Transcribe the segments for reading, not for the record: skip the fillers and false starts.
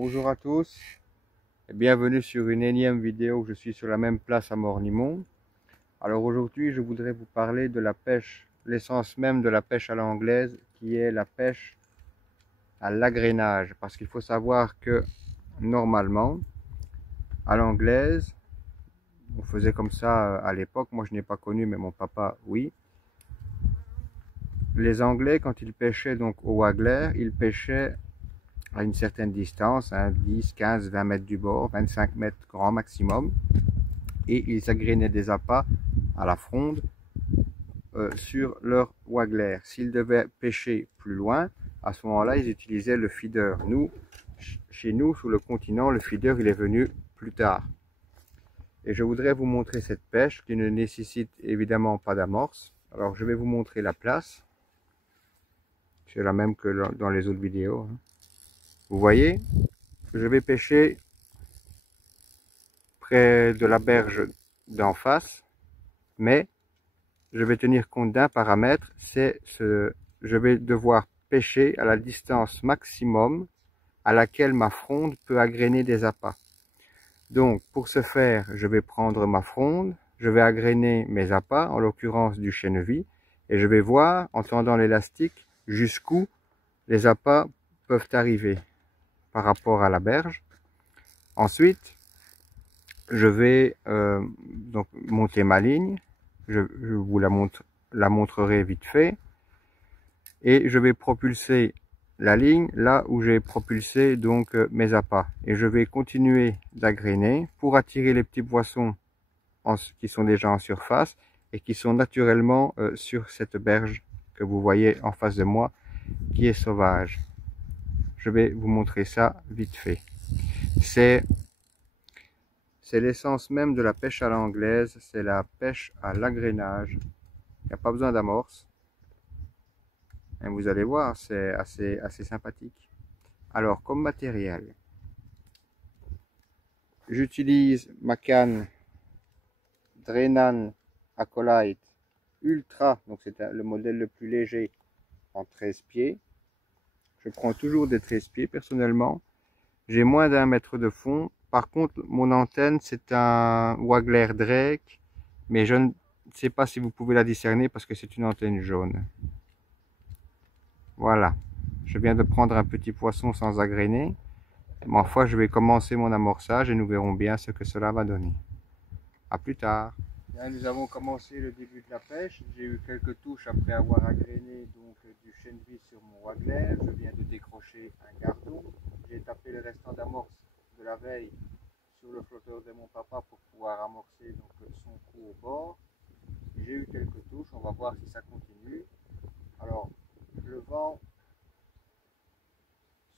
Bonjour à tous et bienvenue sur une énième vidéo. Je suis sur la même place à Mornimont. Alors aujourd'hui je voudrais vous parler de la pêche, l'essence même de la pêche à l'anglaise, qui est la pêche à l'agrainage. Parce qu'il faut savoir que normalement à l'anglaise, on faisait comme ça à l'époque. Moi je n'ai pas connu, mais mon papa oui. Les Anglais, quand ils pêchaient donc au Wagler, ils pêchaient à une certaine distance, 10, 15, 20 mètres du bord, 25 mètres grand maximum, et ils agrénaient des appâts à la fronde sur leur Wagler. S'ils devaient pêcher plus loin, à ce moment-là, ils utilisaient le feeder. Nous, chez nous, sur le continent, le feeder, il est venu plus tard. Et je voudrais vous montrer cette pêche qui ne nécessite évidemment pas d'amorce. Alors, je vais vous montrer la place. C'est la même que dans les autres vidéos. Vous voyez, je vais pêcher près de la berge d'en face, mais je vais tenir compte d'un paramètre, je vais devoir pêcher à la distance maximum à laquelle ma fronde peut agréner des appâts. Donc pour ce faire, je vais prendre ma fronde, je vais agréner mes appâts, en l'occurrence du chènevis, et je vais voir, en tendant l'élastique, jusqu'où les appâts peuvent arriver par rapport à la berge. Ensuite, je vais donc monter ma ligne, je vous la montrerai vite fait, et je vais propulser la ligne là où j'ai propulsé donc mes appâts, et je vais continuer d'agréner pour attirer les petits poissons qui sont déjà en surface et qui sont naturellement sur cette berge que vous voyez en face de moi, qui est sauvage. Je vais vous montrer ça vite fait. C'est l'essence même de la pêche à l'anglaise, c'est la pêche à l'agrainage. Il n'y a pas besoin d'amorce. Et vous allez voir, c'est assez sympathique. Alors, comme matériel, j'utilise ma canne Drenan Acolyte Ultra, donc c'est le modèle le plus léger, en 13 pieds. Je prends toujours des 13 pieds personnellement. J'ai moins d'1 mètre de fond. Par contre, mon antenne, c'est un Wagler Drake, mais je ne sais pas si vous pouvez la discerner parce que c'est une antenne jaune. Voilà, je viens de prendre un petit poisson sans agréner. Ma foi, je vais commencer mon amorçage et nous verrons bien ce que cela va donner. A plus tard. Bien, nous avons commencé le début de la pêche. J'ai eu quelques touches après avoir agréné donc du chènevis sur mon Wagler. Je viens de décrocher un gardon. J'ai tapé le restant d'amorce de la veille sur le flotteur de mon papa pour pouvoir amorcer donc son coup au bord. J'ai eu quelques touches, on va voir si ça continue. Alors, le vent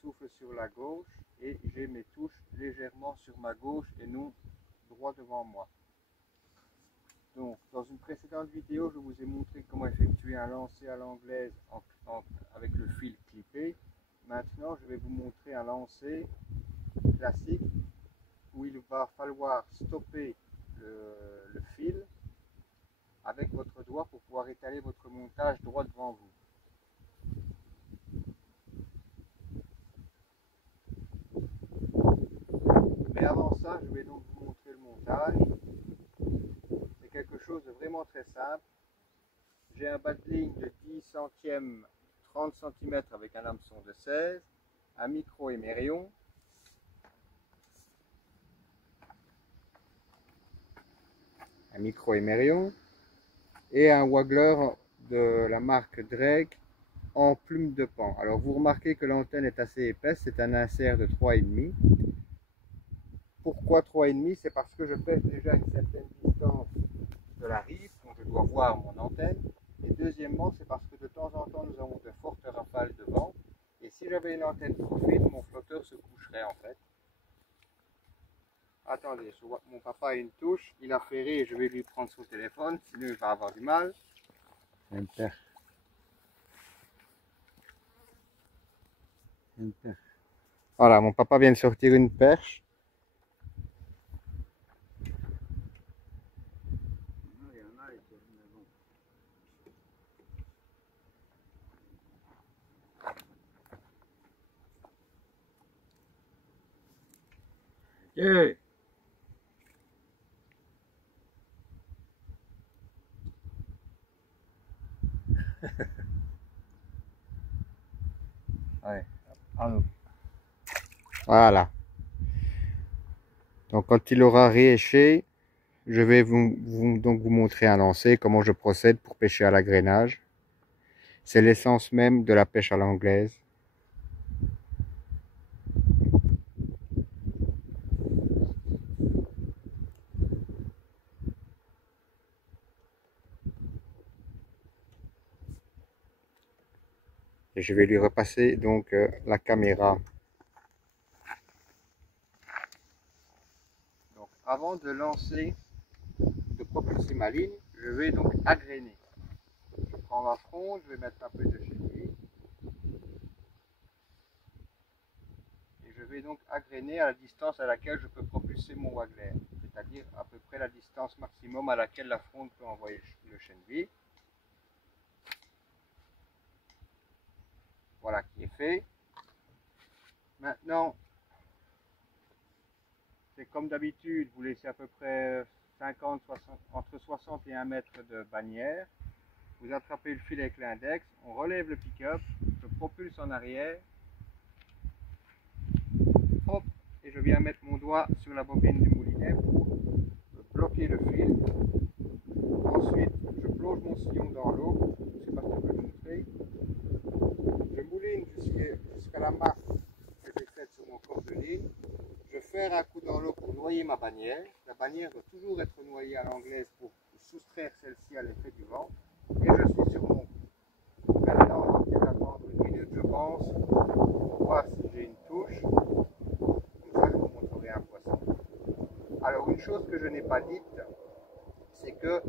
souffle sur la gauche et j'ai mes touches légèrement sur ma gauche et non droit devant moi. Donc, dans une précédente vidéo, je vous ai montré comment effectuer un lancer à l'anglaise avec le fil clippé. Maintenant, je vais vous montrer un lancer classique où il va falloir stopper le fil avec votre doigt pour pouvoir étaler votre montage droit devant vous. Mais avant ça, je vais donc vous montrer le montage. C'est quelque chose de vraiment très simple. J'ai un bas de ligne de 10 centièmes 30 cm avec un hameçon de 16, un micro émérion, et un Wagler de la marque Drake en plume de pan. Alors vous remarquez que l'antenne est assez épaisse, c'est un insert de 3,5. Pourquoi 3,5? C'est parce que je pêche déjà une certaine distance de la rive, donc je dois voir mon antenne. Et deuxièmement, c'est parce que de temps en temps, nous avons de fortes rafales de vent. Et si j'avais une antenne trop fine, mon flotteur se coucherait en fait. Attendez, je vois que mon papa a une touche. Il a ferré et je vais lui prendre son téléphone, sinon il va avoir du mal. Une perche. Une perche. Voilà, mon papa vient de sortir une perche. Yeah. Ouais. Voilà. Donc quand il aura rééché, je vais donc vous montrer un lancer, comment je procède pour pêcher à l'agrainage. C'est l'essence même de la pêche à l'anglaise. Et je vais lui repasser donc la caméra. Donc avant de lancer, de propulser ma ligne, je vais donc agrainer. Je prends ma fronde, je vais mettre un peu de chenille. Et je vais donc agrainer à la distance à laquelle je peux propulser mon wagler. C'est-à-dire à peu près la distance maximum à laquelle la fronde peut envoyer le chenille. Voilà qui est fait. Maintenant, c'est comme d'habitude, vous laissez à peu près 50, 60, entre 60 et 1 mètre de bannière. Vous attrapez le fil avec l'index, on relève le pick-up, je propulse en arrière, hop, et je viens mettre mon doigt sur la bobine du moulinet pour bloquer le fil. Ensuite, je plonge mon sillon dans l'eau, c'est pas ce que je vous montrer. Je mouline jusqu'à la marque que j'ai faite sur mon corps de ligne. Je ferre un coup dans l'eau pour noyer ma bannière. La bannière doit toujours être noyée à l'anglaise pour soustraire celle-ci à l'effet du vent. Et je suis sur mon coup. Maintenant, on va peut-être attendre une minute, je pense, pour voir si j'ai une touche. Comme ça, je vous montrerai un poisson. Alors, une chose que je n'ai pas dite, c'est que,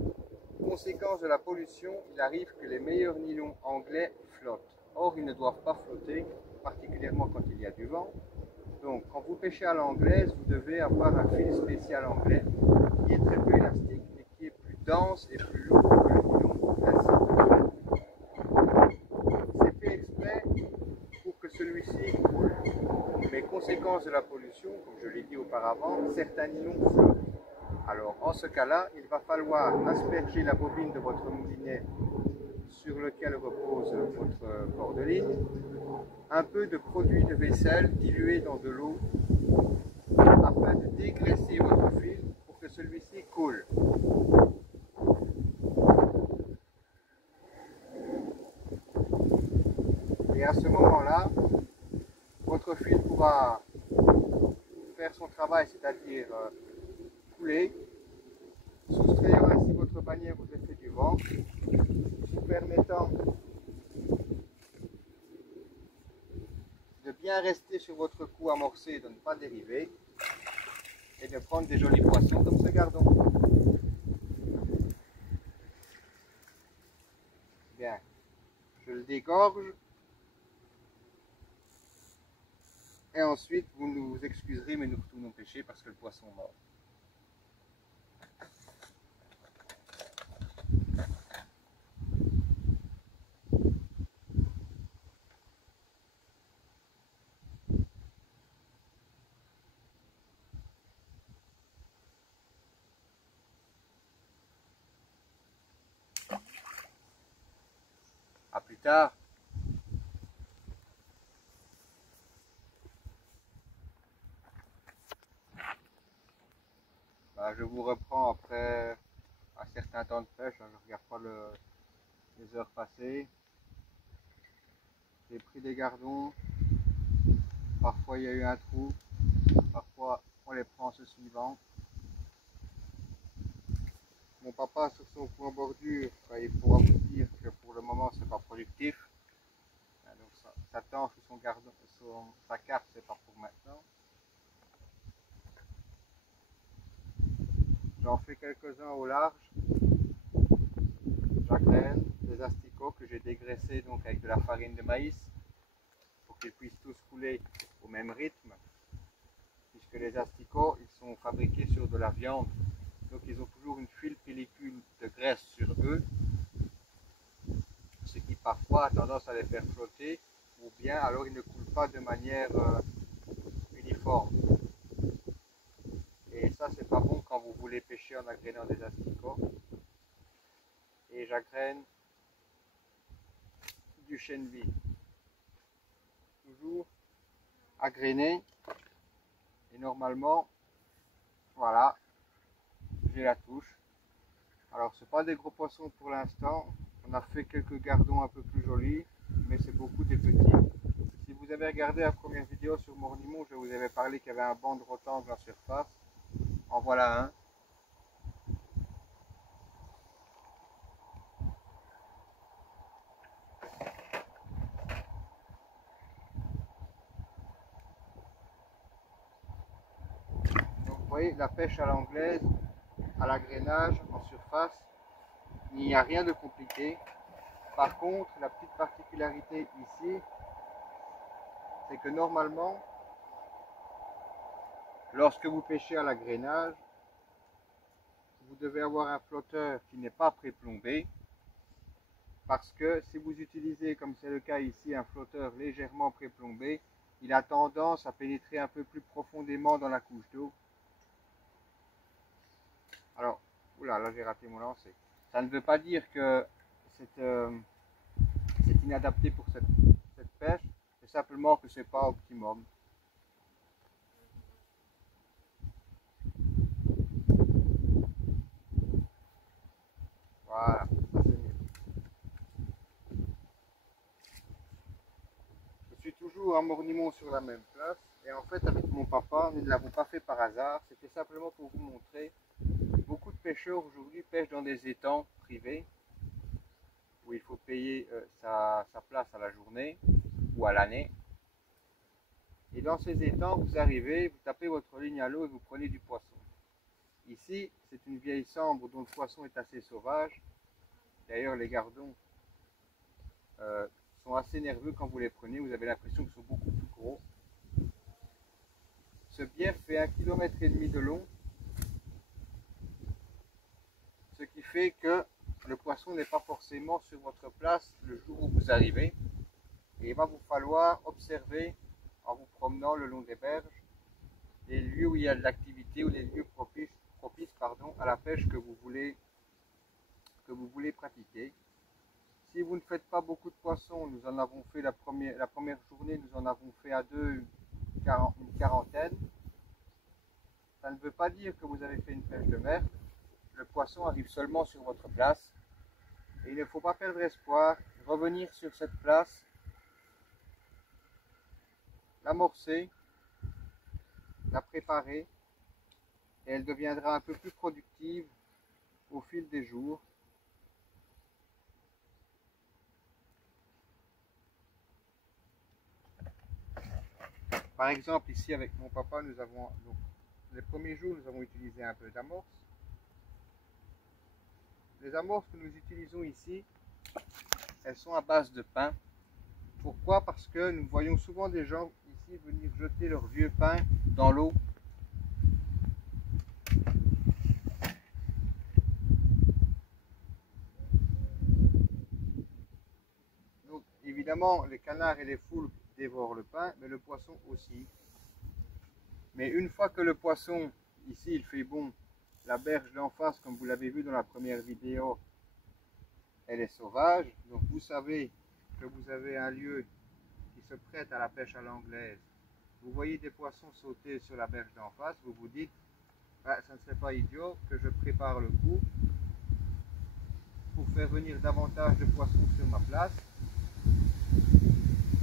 conséquence de la pollution, il arrive que les meilleurs nylons anglais flottent. Or, ils ne doivent pas flotter, particulièrement quand il y a du vent. Donc, quand vous pêchez à l'anglaise, vous devez avoir un fil spécial anglais qui est très peu élastique et qui est plus dense et plus lourd que le nylon classique. C'est fait exprès pour que celui-ci coule. Mais conséquence de la pollution, comme je l'ai dit auparavant, certains nylons flottent. Alors, en ce cas-là, il va falloir asperger la bobine de votre moulinet sur lequel repose votre corps de ligne, un peu de produit de vaisselle dilué dans de l'eau afin de dégraisser votre fil pour que celui-ci coule. Et à ce moment-là, votre fil pourra faire son travail, c'est-à-dire couler, soustrayant ainsi votre bannière aux effets du vent, vous permettant de bien rester sur votre coup amorcé, de ne pas dériver, et de prendre des jolis poissons comme ce gardon. Bien, je le dégorge, et ensuite vous nous excuserez, mais nous retournons pêcher parce que le poisson mord. A plus tard. Je vous reprends après un certain temps de pêche. Je ne regarde pas les heures passées. J'ai pris des gardons. Parfois il y a eu un trou. Parfois on les prend en se suivant. Mon papa sur son coup en bordure, il pourra vous dire que pour le moment c'est pas productif. Donc sa tanche ou sa carte, c'est pas pour maintenant. J'en fais quelques-uns au large. J'agraine des asticots que j'ai dégraissés donc avec de la farine de maïs pour qu'ils puissent tous couler au même rythme, puisque les asticots ils sont fabriqués sur de la viande, donc ils ont toujours une fine pellicule de graisse sur eux, ce qui parfois a tendance à les faire flotter, ou bien alors ils ne coulent pas de manière uniforme. voulez pêcher en agrénant des asticots. Et j'agrène du chènevis. Toujours agréné. Et normalement, voilà, j'ai la touche. Alors, c'est pas des gros poissons pour l'instant. On a fait quelques gardons un peu plus jolis, mais c'est beaucoup des petits. Si vous avez regardé la première vidéo sur Mornimont, je vous avais parlé qu'il y avait un banc de rotangle en surface. En voilà un. Donc, vous voyez, la pêche à l'anglaise, à l'agrainage, en surface, il n'y a rien de compliqué. Par contre, la petite particularité ici, c'est que normalement, lorsque vous pêchez à l'agrainage, vous devez avoir un flotteur qui n'est pas pré-plombé, parce que si vous utilisez, comme c'est le cas ici, un flotteur légèrement pré-plombé, il a tendance à pénétrer un peu plus profondément dans la couche d'eau. Alors, oula, là j'ai raté mon lancer. Ça ne veut pas dire que c'est inadapté pour cette pêche, c'est simplement que c'est pas optimum. Voilà, ça c'est mieux. Je suis toujours à Mornimont sur la même place, et en fait avec mon papa, nous ne l'avons pas fait par hasard, c'était simplement pour vous montrer. Beaucoup de pêcheurs aujourd'hui pêchent dans des étangs privés, où il faut payer sa place à la journée ou à l'année. Et dans ces étangs, vous arrivez, vous tapez votre ligne à l'eau et vous prenez du poisson. Ici, c'est une vieille sambre dont le poisson est assez sauvage. D'ailleurs, les gardons sont assez nerveux quand vous les prenez. Vous avez l'impression qu'ils sont beaucoup plus gros. Ce bief fait 1,5 km de long. Ce qui fait que le poisson n'est pas forcément sur votre place le jour où vous arrivez. Et il va vous falloir observer, en vous promenant le long des berges, les lieux où il y a de l'activité ou les lieux propices à la pêche que vous voulez pratiquer. Si vous ne faites pas beaucoup de poissons, nous en avons fait la première journée, nous en avons fait à deux une quarantaine. Ça ne veut pas dire que vous avez fait une pêche de mer. Le poisson arrive seulement sur votre place. Et il ne faut pas perdre espoir, revenir sur cette place, l'amorcer, la préparer, et elle deviendra un peu plus productive au fil des jours. Par exemple, ici avec mon papa, nous avons, donc, les premiers jours, nous avons utilisé un peu d'amorce. Les amorces que nous utilisons ici, elles sont à base de pain. Pourquoi? Parce que nous voyons souvent des gens ici venir jeter leur vieux pain dans l'eau. Donc évidemment, les canards et les foules dévorent le pain, mais le poisson aussi. Mais une fois que le poisson, ici il fait bon, la berge d'en face, comme vous l'avez vu dans la première vidéo, elle est sauvage. Donc vous savez que vous avez un lieu qui se prête à la pêche à l'anglaise. Vous voyez des poissons sauter sur la berge d'en face, vous vous dites, ah, ça ne serait pas idiot que je prépare le coup pour faire venir davantage de poissons sur ma place.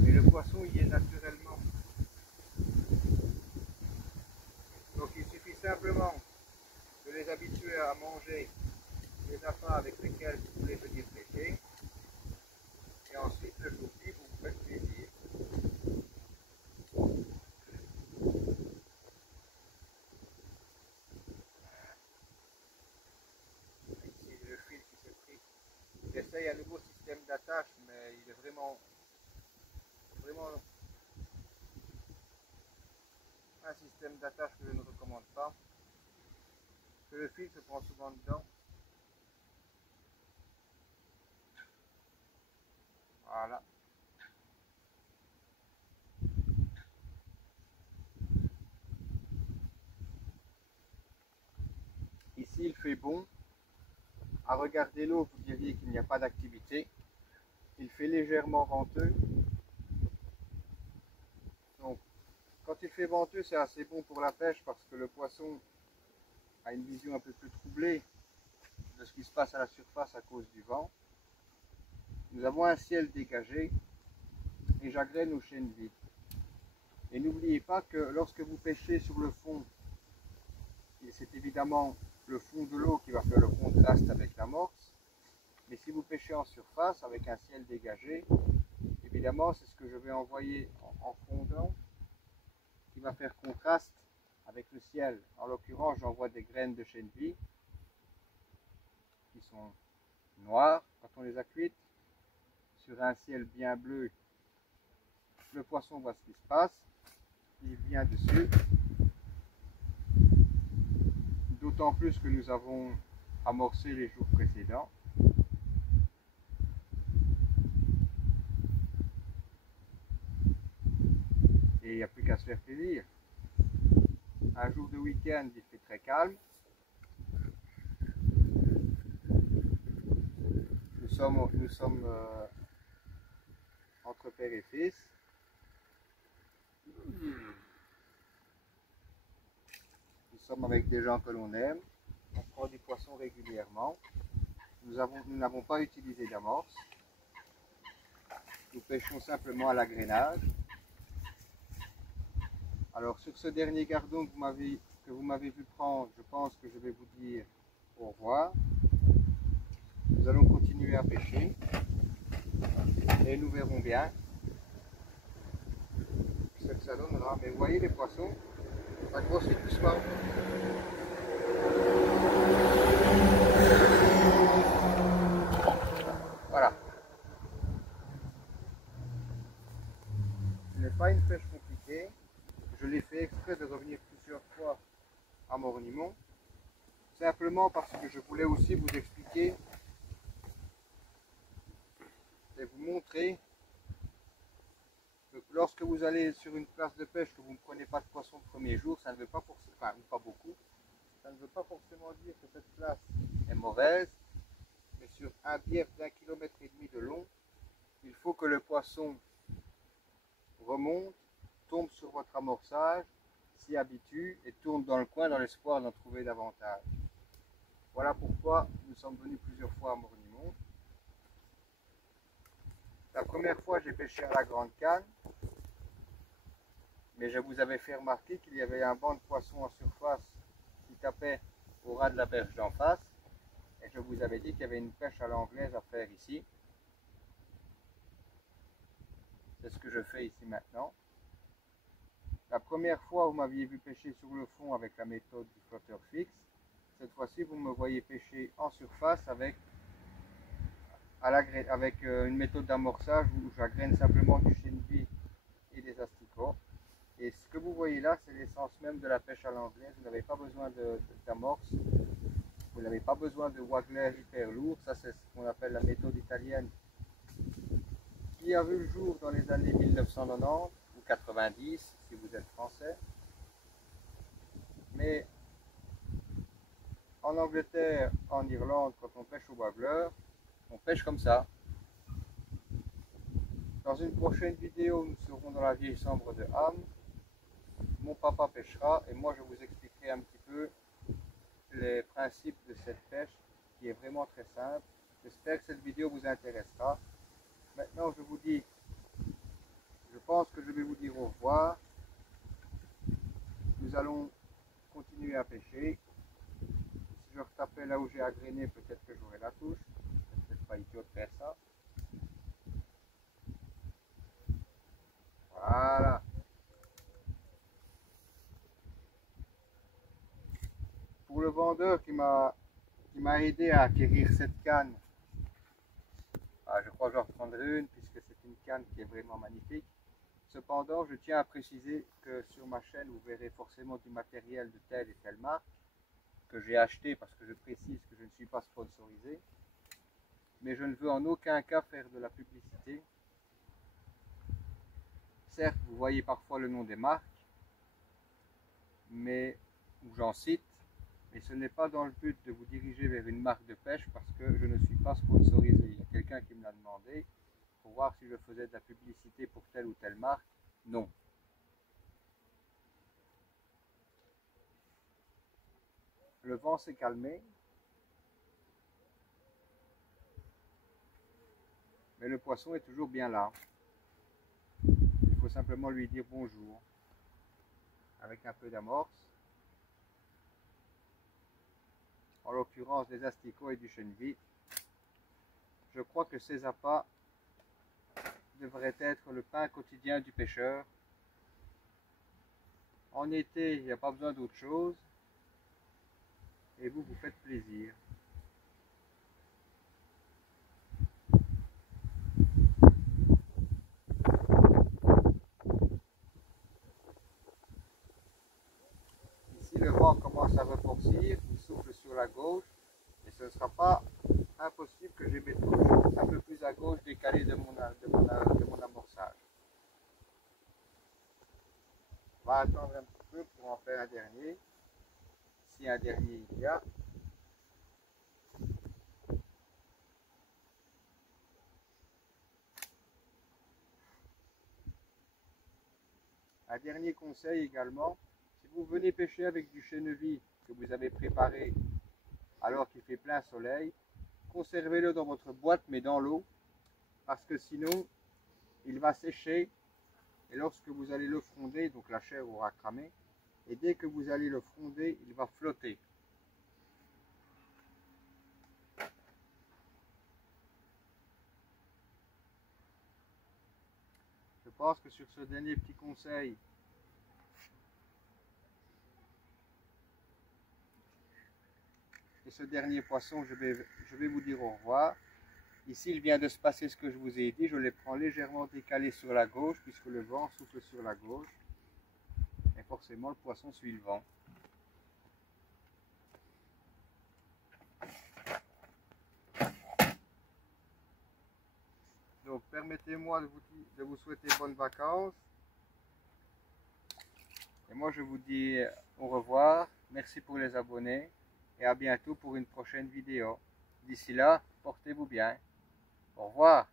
Et le poisson y est naturellement. Donc il suffit simplement de les habituer à manger les appâts avec lesquels vous voulez venir pêcher. Et ensuite, le jour-ci, vous vous faites plaisir. Ici, le fil qui s'est pris. J'essaye un nouveau système d'attache, mais il est vraiment un système d'attache que je ne recommande pas. Que le fil se prend souvent dedans. Voilà. s'il fait bon, à regarder l'eau, vous diriez qu'il n'y a pas d'activité. Il fait légèrement venteux. Donc, quand il fait venteux, c'est assez bon pour la pêche parce que le poisson a une vision un peu plus troublée de ce qui se passe à la surface à cause du vent. Nous avons un ciel dégagé et j'agrène aux chaînes vides. Et n'oubliez pas que lorsque vous pêchez sur le fond, c'est évidemment le fond de l'eau qui va faire le contraste avec l'amorce. Mais si vous pêchez en surface avec un ciel dégagé, évidemment c'est ce que je vais envoyer en fondant qui va faire contraste avec le ciel. En l'occurrence, j'envoie des graines de chènevis qui sont noires quand on les a cuites sur un ciel bien bleu. Le poisson voit ce qui se passe, il vient dessus. D'autant plus que nous avons amorcé les jours précédents. Et il n'y a plus qu'à se faire plaisir. Un jour de week-end, il fait très calme. Nous sommes entre père et fils. Nous sommes avec des gens que l'on aime. On prend du poisson régulièrement. Nous n'avons pas utilisé d'amorce. Nous pêchons simplement à l'agrainage. Alors sur ce dernier gardon que vous m'avez vu prendre, je pense que je vais vous dire au revoir. Nous allons continuer à pêcher et nous verrons bien ce que ça donnera. Mais vous voyez les poissons, ça grossit doucement. Voilà. Ce n'est pas une pêche compliquée. Je l'ai fait exprès de revenir plusieurs fois à Mornimont, simplement parce que je voulais aussi vous expliquer et vous montrer que lorsque vous allez sur une place de pêche que vous ne prenez pas de poisson le premier jour, ça ne veut pas forcément, enfin pas beaucoup, ça ne veut pas forcément dire que cette place est mauvaise, mais sur un bief d'1,5 km de long, il faut que le poisson remonte, tombe sur votre amorçage, s'y habitue et tourne dans le coin dans l'espoir d'en trouver davantage. Voilà pourquoi nous sommes venus plusieurs fois à Mornimont. La première fois, j'ai pêché à la grande canne, mais je vous avais fait remarquer qu'il y avait un banc de poissons en surface qui tapait au ras de la berge d'en face, et je vous avais dit qu'il y avait une pêche à l'anglaise à faire ici. C'est ce que je fais ici maintenant. La première fois, vous m'aviez vu pêcher sur le fond avec la méthode du flotteur fixe. Cette fois-ci, vous me voyez pêcher en surface avec une méthode d'amorçage où j'agraine simplement du chènevis et des asticots. Et ce que vous voyez là, c'est l'essence même de la pêche à l'anglaise. Vous n'avez pas besoin d'amorce, vous n'avez pas besoin de waggler hyper lourd. Ça, c'est ce qu'on appelle la méthode italienne qui a vu le jour dans les années 1990 ou 90 si vous êtes français. Mais en Angleterre, en Irlande, quand on pêche au waggler, on pêche comme ça. Dans une prochaine vidéo, nous serons dans la vieille chambre de Ham. Mon papa pêchera et moi je vous expliquerai un petit peu les principes de cette pêche qui est vraiment très simple. J'espère que cette vidéo vous intéressera. Maintenant je vous dis, je pense que je vais vous dire au revoir. Nous allons continuer à pêcher. Si je retapais là où j'ai agrainé, peut-être que j'aurai la touche. C'est peut-être pas idiot de faire ça. Voilà. Pour le vendeur qui m'a aidé à acquérir cette canne, je crois que j'en reprendrai une puisque c'est une canne qui est vraiment magnifique. Cependant, je tiens à préciser que sur ma chaîne, vous verrez forcément du matériel de telle et telle marque que j'ai acheté parce que je précise que je ne suis pas sponsorisé. Mais je ne veux en aucun cas faire de la publicité. Certes, vous voyez parfois le nom des marques, mais où j'en cite, Mais ce n'est pas dans le but de vous diriger vers une marque de pêche parce que je ne suis pas sponsorisé. Il y a quelqu'un qui me l'a demandé pour voir si je faisais de la publicité pour telle ou telle marque. Non. Le vent s'est calmé, mais le poisson est toujours bien là. Il faut simplement lui dire bonjour avec un peu d'amorce. En l'occurrence des asticots et du chenevis. Je crois que ces appâts devraient être le pain quotidien du pêcheur. En été, il n'y a pas besoin d'autre chose. Et vous, vous faites plaisir. Ici, le vent commence à reforcir, il souffle sur la gauche, et ce ne sera pas impossible que j'ai mes touches un peu plus à gauche décalées de mon amorçage. On va attendre un petit peu pour en faire un dernier, si un dernier il y a. Un dernier conseil également, si vous venez pêcher avec du chenevis que vous avez préparé alors qu'il fait plein soleil, conservez-le dans votre boîte mais dans l'eau, parce que sinon il va sécher et lorsque vous allez le fronder, donc la chair aura cramé, et dès que vous allez le fronder, il va flotter. Je pense que sur ce dernier petit conseil, et ce dernier poisson, je vais vous dire au revoir. Ici, il vient de se passer ce que je vous ai dit. Je les prends légèrement décalés sur la gauche, puisque le vent souffle sur la gauche. Et forcément, le poisson suit le vent. Donc, permettez-moi de vous souhaiter bonnes vacances. Et moi, je vous dis au revoir. Merci pour les abonnés. Et à bientôt pour une prochaine vidéo. D'ici là, portez-vous bien. Au revoir.